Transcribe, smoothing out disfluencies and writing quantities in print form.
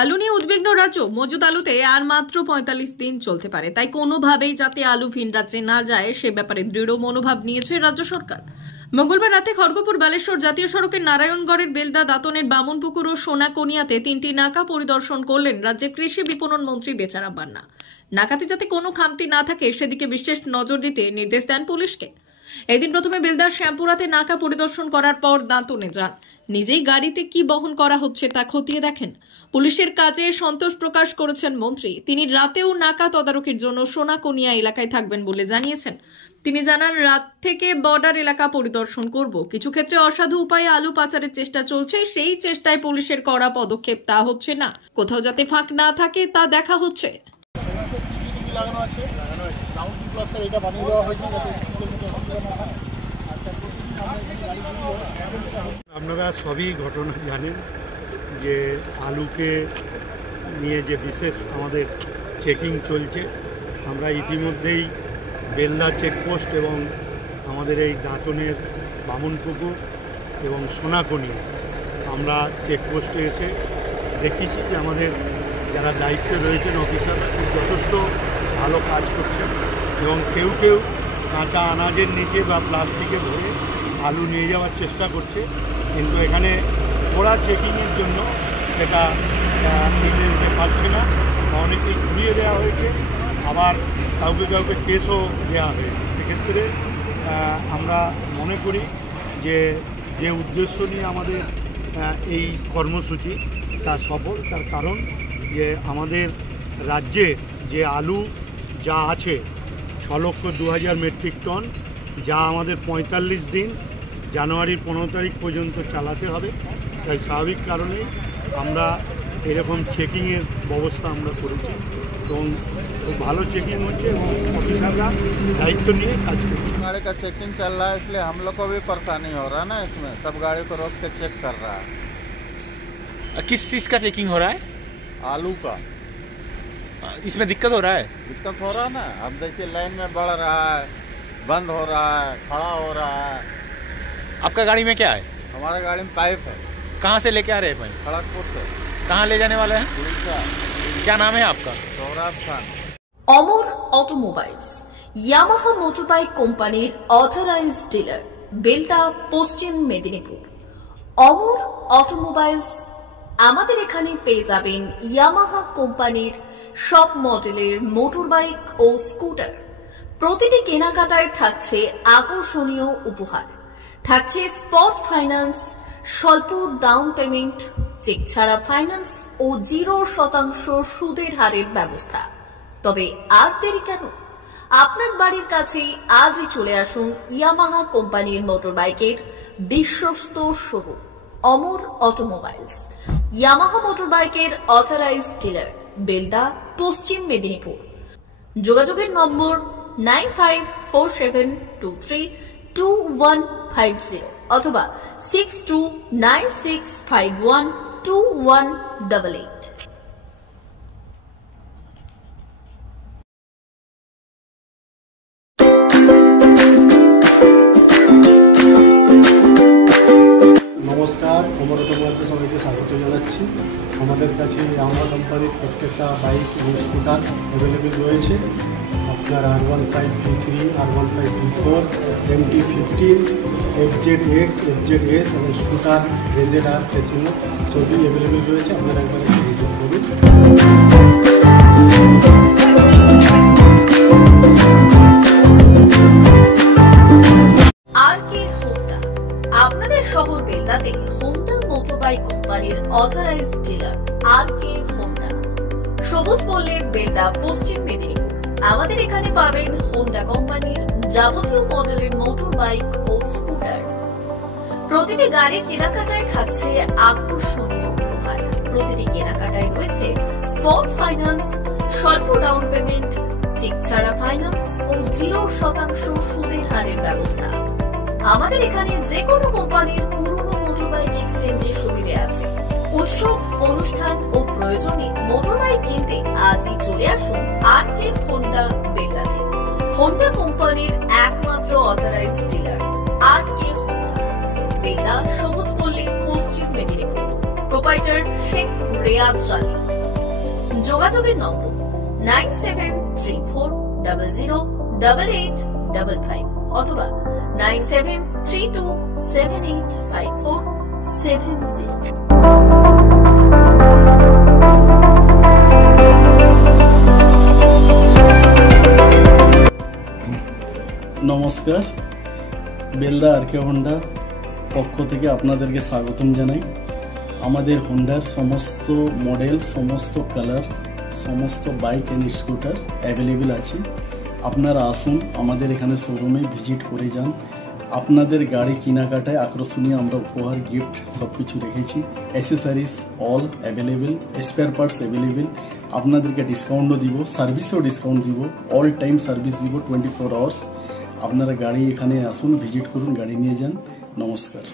আলু নিয়ে উদ্বিগ্ন রাজ্য। মজুদ আলুতে আর মাত্র ৪৫ দিন চলতে পারে, তাই কোনোভাবেই যাতে আলু ভিন রাজ্যে না যায় সে ব্যাপারে দৃঢ় মনোভাব নিয়েছে রাজ্য সরকার। মঙ্গলবার রাতে খড়গপুর বালেশ্বর জাতীয় সড়কের নারায়ণগড়ের বেলদা, দাঁতনের বামুনপুকুর ও সোনাকনিয়াতে ৩টি নাকা পরিদর্শন করলেন রাজ্যের কৃষি বিপণন মন্ত্রী বেচারাম বান্না। নাকাতে যাতে কোনো খামতি না থাকে সেদিকে বিশেষ নজর দিতে নির্দেশ দেন পুলিশকে। এদিন প্রথমে বেলদার শ্যামপুরাতে নাকা পরিদর্শন করার পর দাঁতনে যান। নিজেই গাড়িতে কি বহন করা হচ্ছে তা খতিয়ে দেখেন। পুলিশের কাজে সন্তোষ প্রকাশ করেছেন মন্ত্রী। তিনি রাতেও নাকা তদারকির জন্য সোনাকনিয়া এলাকায় থাকবেন বলে জানিয়েছেন। তিনি জানান, রাত থেকে বর্ডার এলাকা পরিদর্শন করব। কিছু ক্ষেত্রে অসাধু উপায়ে আলু পাচারের চেষ্টা চলছে, সেই চেষ্টায় পুলিশের কড়া পদক্ষেপ তা হচ্ছে না। কোথাও যাতে ফাঁক না থাকে তা দেখা হচ্ছে। আপনারা সবই ঘটনা জানেন যে আলুকে নিয়ে যে বিশেষ আমাদের চেকিং চলছে। আমরা ইতিমধ্যেই বেলদা চেকপোস্ট এবং আমাদের এই দাঁতনের বামুনপুকুর এবং সোনাকনিয়া আমরা চেকপোস্টে এসে দেখেছি যে আমাদের যারা দায়িত্বে রয়েছেন অফিসাররা খুব যথেষ্ট ভালো কাজ করছেন এবং কেউ কেউ কাঁচা আনাজের নিচে বা প্লাস্টিকে ভরে আলু নিয়ে যাওয়ার চেষ্টা করছে, কিন্তু এখানে ওরা চেকিংয়ের জন্য সেটা নিতে দিতে পারছে না। অনেকেই ঘুরিয়ে দেওয়া হয়েছে, আবার কাউকে কাউকে কেসও দেওয়া হয়েছে। সেক্ষেত্রে আমরা মনে করি যে যে উদ্দেশ্য নিয়ে আমাদের এই কর্মসূচি তা সফল। তার কারণ যে আমাদের রাজ্যে যে আলু যা আছে ৬,০০,০০০ মেট্রিক টন, যা আমাদের ৪৫ দিন জানুয়ারির ১৫ তারিখ পর্যন্ত চালাতে হবে। তাই স্বাভাবিক কারণেই আমরা এরকম চেকিংয়ের ব্যবস্থা আমরা করেছি এবং খুব ভালো চেকিং হচ্ছে এবং অফিসাররা দায়িত্ব নিয়ে কাজ করছে। गाड़ी का चेकिंग चल रहा है, इसलिए हम लोग को भी परेशानी हो रहा है ना। इसमें सब गाड़ी को रोक के चेक कर रहा है। किस चीज़ का चेकिंग हो रहा है? आलू का। इसमें दिक्कत हो रहा है? दिक्कत हो रहा है ना। अब देखिए लाइन में बढ़ रहा है, बंद हो रहा है, खड़ा हो रहा है। आपका गाड़ी में क्या है? हमारे गाड़ी में पाइप है। कहाँ से लेके आ रहे हैं भाई? खड़गपुर से। कहाँ ले जाने वाले हैं? क्या नाम है आपका? सौरभ खान। অমর অটোমোবাইলস ইয়ামাহা মোটরবাইক কোম্পানির অথরাইজড ডিলার, বেলদা, পশ্চিম মেদিনীপুর। অমর অটোমোবাইলস, আমাদের এখানে পেয়ে যাবেন ইয়ামাহা কোম্পানির সব মডেলের মোটরবাইক ও স্কুটার। প্রতিটি কেনাকাটায় থাকছে আকর্ষণীয় উপহার, থাকছে স্পট ফাইন্যান্স, স্বল্প ডাউন পেমেন্ট, চেক ছাড়া ফাইন্যান্স ও 0% সুদের হারের ব্যবস্থা। তবে আর দেরি কেন? আপনার বাড়ির কাছেই আজই চলে আসুন ইয়ামাহা কোম্পানির মোটরবাইকের বিশ্বস্ত শোরুম অমর অটোমোবাইলস, ইয়ামাহা মোটরবাইকের অথরাইজড ডিলার, বেলদা, পশ্চিম মেদিনীপুর। যোগাযোগের নম্বর 9547232150 অথবা 6296512188। নমস্কার, অমর অটোমোবাইলসে সবাইকে স্বাগত জানাচ্ছি। আমাদের কাছে ইয়ামাহা কোম্পানির প্রত্যেকটা বাইক এবং স্কুটার অ্যাভেলেবেল রয়েছে। আপনার R15 V3, R15 V4, MT-15, FZX, FZS এবং স্কুটার RZR ফেসিনো সবই অ্যাভেলেবেল রয়েছে। আপনারা একবার এসে ভিজিট করুন। আপনাদের শহর বেলদাতে হোন্ডা মোটরবাইক কোম্পানির অথরাইজড ডিলার আর.কে. হোন্ডা, সবুজ পল্লী, বেলদা, পশ্চিম মেদিনীপুর। আমাদের এখানে পাবেন হোন্ডা কোম্পানির যাবতীয় মডেলের মোটরবাইক ও স্কুটার। প্রতিটি গাড়ির কেনাকাটায় থাকছে আকর্ষণীয় উপহার। প্রতিটি কেনাকাটায় রয়েছে স্পট ফাইন্যান্স, স্বল্প ডাউন পেমেন্ট, চেক ছাড়া ফাইন্যান্স ও 0% সুদের হারের ব্যবস্থা। আমাদের এখানে যে কোনো কোম্পানির পুরনো মোটরবাইক এক্সচেঞ্জের সুবিধা আছে। উৎসব, অনুষ্ঠান ও প্রয়োজনে মোটরবাইক কিনতে আজই চলে আসুন আর.কে. হোন্ডা, বেলদাতে। হোন্ডা কোম্পানির একমাত্র authorised dealer R K. Honda, Belda, সবুজ পল্লী, পশ্চিম মেদিনীপুর। প্রোপাইটার শেখ রিয়াদ চালি। যোগাযোগের নম্বর 9734008855 অথবা 9732785470। নমস্কার, বেলদা আরকে হোন্ডার পক্ষ থেকে আপনাদেরকে স্বাগতম জানাই। আমাদের হোন্ডার সমস্ত মডেল, সমস্ত কালার, সমস্ত বাইক অ্যান্ড স্কুটার অ্যাভেলেবেল আছে। আপনারা আসুন, আমাদের এখানে শোরুমে ভিজিট করে যান। আপনাদের গাড়ি কেনাকাটায় আকর্ষণীয় আমরা উপহার, গিফট সব কিছু রেখেছি। Accessories all available, spare parts available. আপনাদেরকে ডিসকাউন্টও দিব, সার্ভিসও ডিসকাউন্ট দিব, অল টাইম সার্ভিস দিব 24 আওয়ার্স। আপনারা গাড়ি এখানে আসুন, ভিজিট করুন, গাড়ি নিয়ে যান। নমস্কার।